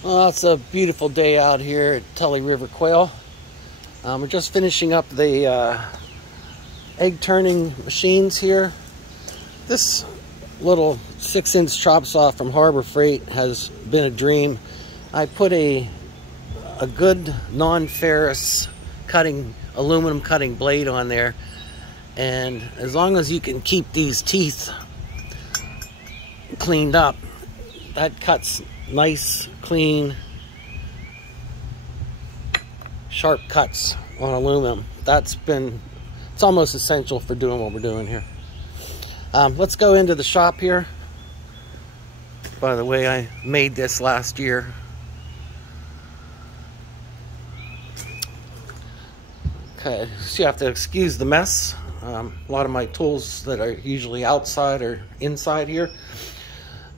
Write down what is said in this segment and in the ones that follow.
Well, it's a beautiful day out here at Tully River Quail. We're just finishing up the egg turning machines here. This little 6-inch chop saw from Harbor Freight has been a dream. I put a good non-ferrous aluminum cutting blade on there, and as long as you can keep these teeth cleaned up, that cuts nice, clean, sharp cuts on aluminum. It's almost essential for doing what we're doing here. Let's go into the shop here. By the way, I made this last year. Okay, so you have to excuse the mess. A lot of my tools that are usually outside are inside here.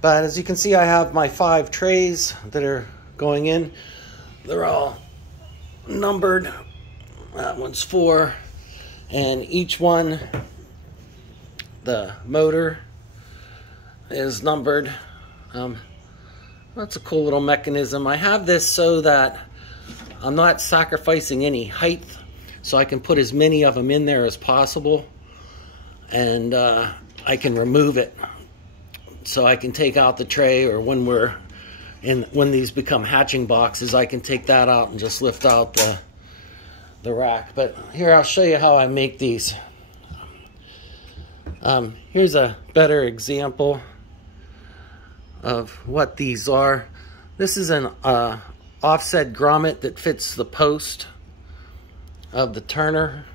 But as you can see, I have my 5 trays that are going in. They're all numbered. That one's 4. And each one, the motor is numbered. That's a cool little mechanism. I have this so that I'm not sacrificing any height, so I can put as many of them in there as possible. And I can remove it. So I can take out the tray, or when these become hatching boxes, I can take that out and just lift out the rack. But here, I'll show you how I make these. Here's a better example of what these are. This is an offset grommet that fits the post of the turner.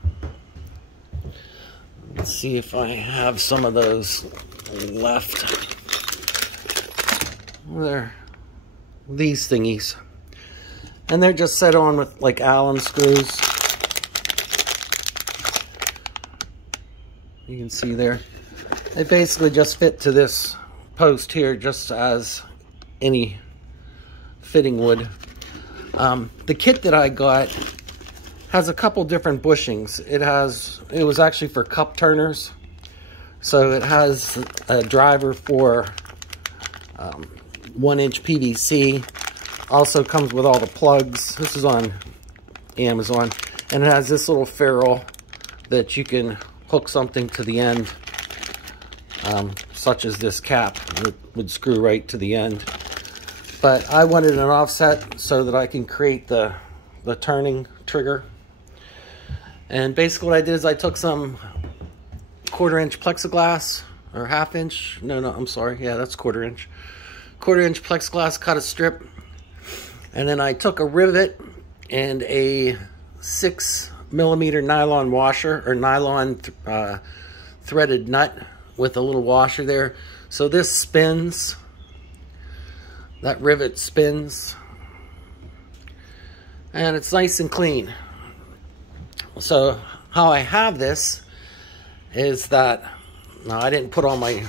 Let's see if I have some of those left. They're these thingies, and they're just set on with like Allen screws. You can see there, they basically just fit to this post here, just as any fitting would. The kit that I got has a couple different bushings. It was actually for cup turners, so it has a driver for 1-inch PVC. Also comes with all the plugs. This is on Amazon, and it has this little ferrule that you can hook something to the end, such as this cap that would screw right to the end. But I wanted an offset so that I can create the turning trigger. And basically what I did is I took some 1/4-inch plexiglass, or 1/2-inch. No, I'm sorry. Yeah, that's 1/4-inch. 1/4-inch plexiglass, cut a strip, and then I took a rivet and a 6mm nylon washer, or nylon threaded nut with a little washer there. So this spins, that rivet spins, and it's nice and clean. So how I have this is that, now I didn't put all my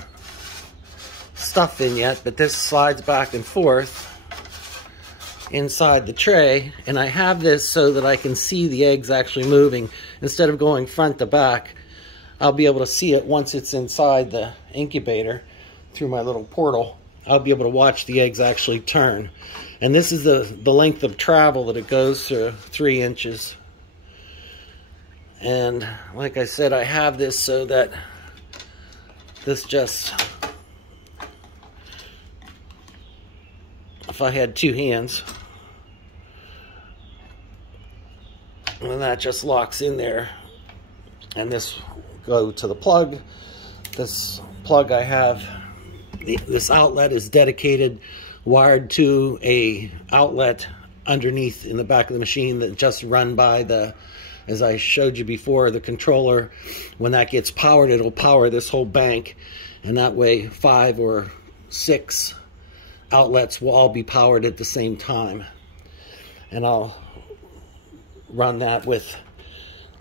stuff in yet, but this slides back and forth inside the tray, and I have this so that I can see the eggs actually moving. Instead of going front to back, I'll be able to see it once it's inside the incubator through my little portal. I'll be able to watch the eggs actually turn. And this is the length of travel that it goes through, 3 inches. And like I said, I have this so that this just, if I had 2 hands, and that just locks in there, and this will go to the plug. This plug I have, this outlet is dedicated, wired to a outlet underneath in the back of the machine that just run by the, as I showed you before, the controller. When that gets powered, it'll power this whole bank, and that way 5 or 6 outlets will all be powered at the same time. And I'll run that with,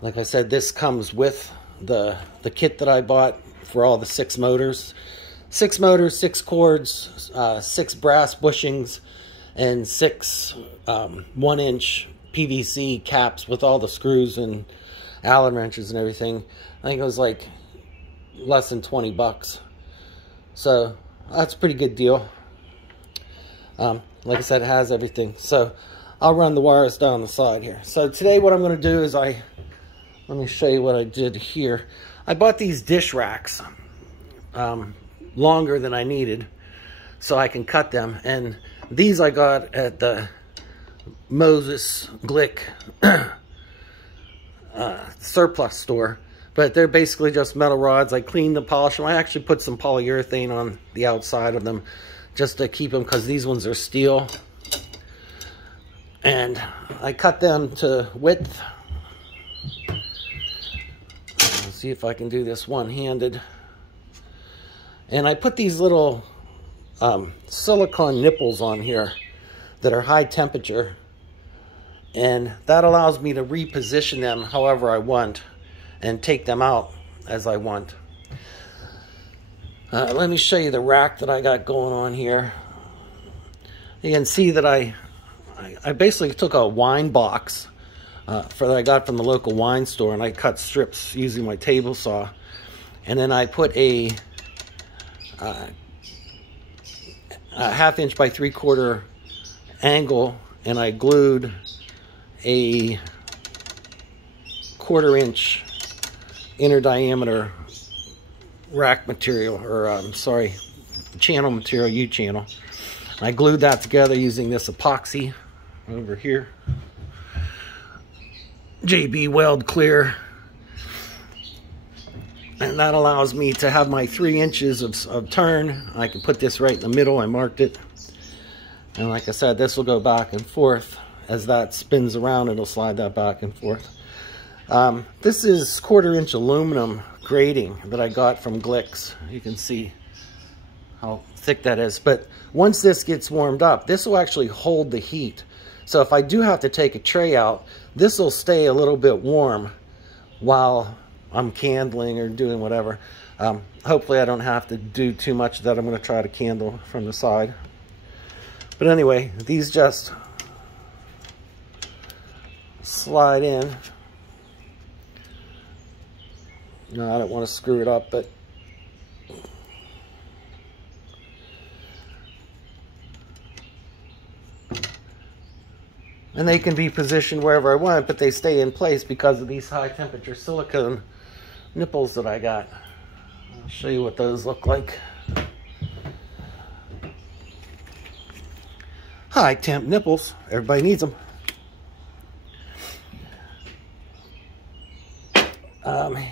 like I said, this comes with the kit that I bought for all the 6 motors. 6 motors, 6 cords, 6 brass bushings, and 6 1-inch PVC caps with all the screws and Allen wrenches and everything. I think it was like less than 20 bucks. So that's a pretty good deal. Like I said, it has everything. So I'll run the wires down the side here. So today what I'm going to do is let me show you what I did here. I bought these dish racks longer than I needed so I can cut them. And these I got at the Moses Glick surplus store. But they're basically just metal rods. I cleaned them, polished them. I actually put some polyurethane on the outside of them just to keep them, because these ones are steel. And I cut them to width. Let's see if I can do this one-handed. And I put these little silicone nipples on here that are high temperature. And that allows me to reposition them however I want and take them out as I want. Let me show you the rack that I got going on here. You can see that I basically took a wine box that I got from the local wine store, and I cut strips using my table saw. And then I put a 1/2 inch by 3/4 angle, and I glued a 1/4 inch inner diameter rack material, or channel material, U-channel. I glued that together using this epoxy over here, JB Weld Clear, and that allows me to have my 3 inches of turn. I can put this right in the middle. I marked it, and like I said, this will go back and forth. As that spins around, it'll slide that back and forth. This is 1/4 inch aluminum grating that I got from Glick's. You can see how thick that is. But once this gets warmed up, this will actually hold the heat. So if I do have to take a tray out, this will stay a little bit warm while I'm candling or doing whatever. Hopefully I don't have to do too much of that. I'm going to try to candle from the side. But anyway, these just slide in. No, I don't want to screw it up, but and they can be positioned wherever I want, but they stay in place because of these high temperature silicone nipples that I got. I'll show you what those look like. High temp nipples, everybody needs them.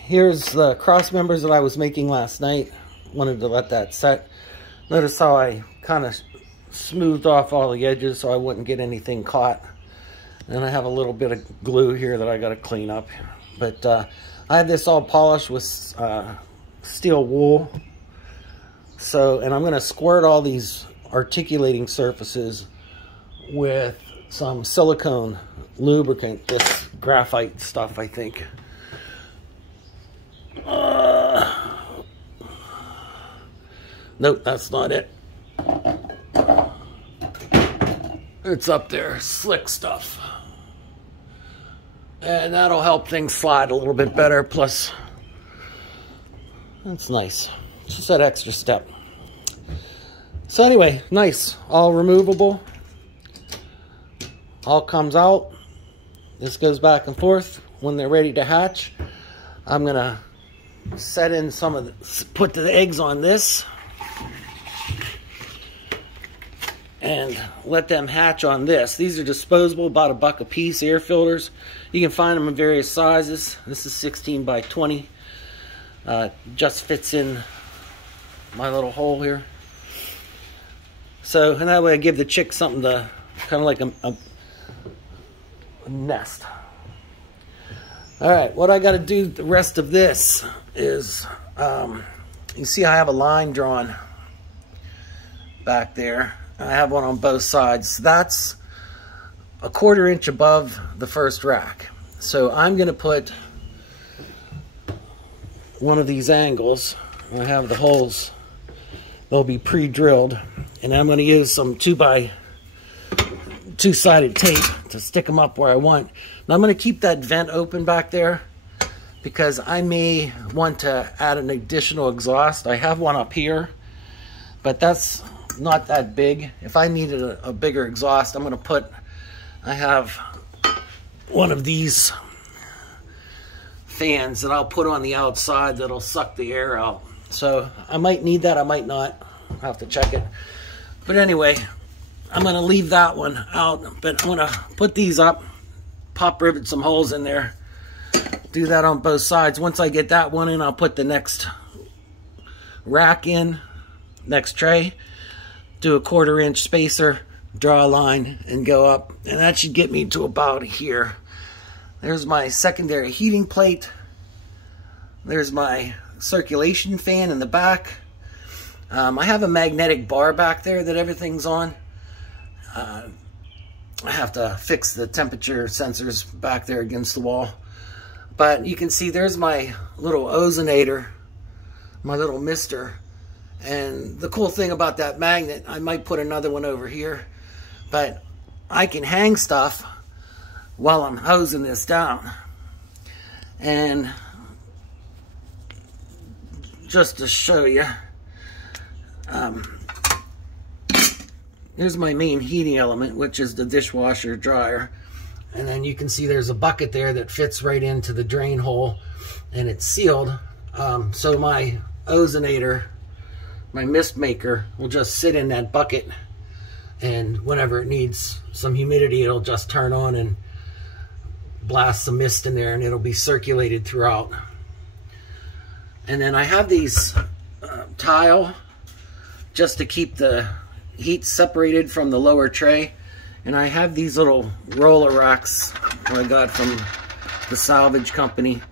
Here's the cross members that I was making last night. Wanted to let that set. Notice how I kind of smoothed off all the edges so I wouldn't get anything caught. And I have a little bit of glue here that I got to clean up. But I have this all polished with steel wool. And I'm going to squirt all these articulating surfaces with some silicone lubricant, this graphite stuff, I think. Nope, that's not it. It's up there, slick stuff. And that'll help things slide a little bit better, plus that's nice. Just that extra step. So anyway, nice, all removable. All comes out. This goes back and forth. When they're ready to hatch, I'm gonna set in some of the, put the eggs on this and let them hatch on this. These are disposable, about $1 a piece, air filters. You can find them in various sizes. This is 16 by 20. Just fits in my little hole here. So, and that way I give the chick something to, kind of like a nest. All right, what I got to do the rest of this is, you see I have a line drawn back there. I have one on both sides. That's a 1/4 inch above the first rack. So I'm going to put one of these angles. I have the holes. They'll be pre-drilled. And I'm going to use some 2x2-sided tape to stick them up where I want. Now I'm going to keep that vent open back there because I may want to add an additional exhaust. I have one up here, but that's not that big. If I needed a bigger exhaust, I have one of these fans that I'll put on the outside that'll suck the air out. So I might need that, I might not. I'll have to check it. But anyway, I'm going to leave that one out, but I'm going to put these up, pop rivet some holes in there, do that on both sides. Once I get that one in, I'll put the next rack in, next tray, do a 1/4 inch spacer, draw a line, and go up. And that should get me to about here. There's my secondary heating plate. There's my circulation fan in the back. I have a magnetic bar back there that everything's on. I have to fix the temperature sensors back there against the wall. But you can see there's my little ozonator, my little mister. And the cool thing about that magnet, I might put another one over here, but I can hang stuff while I'm hosing this down. And just to show you, here's my main heating element, which is the dishwasher dryer. And then you can see there's a bucket there that fits right into the drain hole, and it's sealed. So my ozonator, my mist maker, will just sit in that bucket, and whenever it needs some humidity, it'll just turn on and blast some mist in there, and it'll be circulated throughout. And then I have these tile just to keep the heat separated from the lower tray. And I have these little roller racks that I got from the salvage company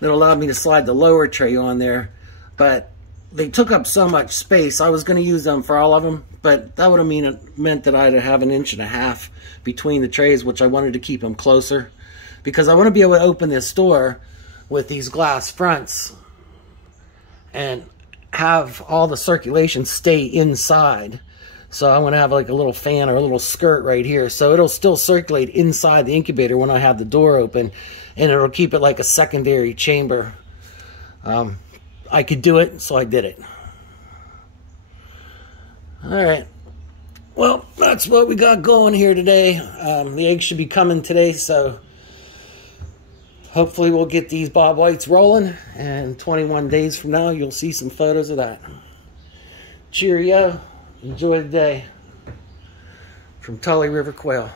that allowed me to slide the lower tray on there. But they took up so much space. I was going to use them for all of them, but that would have meant that I'd have 1.5 inches between the trays, which I wanted to keep them closer, because I want to be able to open this door with these glass fronts and have all the circulation stay inside. So I want to have like a little fan or a little skirt right here, so it'll still circulate inside the incubator when I have the door open, and it'll keep it like a secondary chamber. I could do it, so I did it. Alright, well, that's what we got going here today. The eggs should be coming today, so hopefully we'll get these Bob Whites rolling, and 21 days from now you'll see some photos of that. Cheerio. Enjoy the day. From Tully River Quail.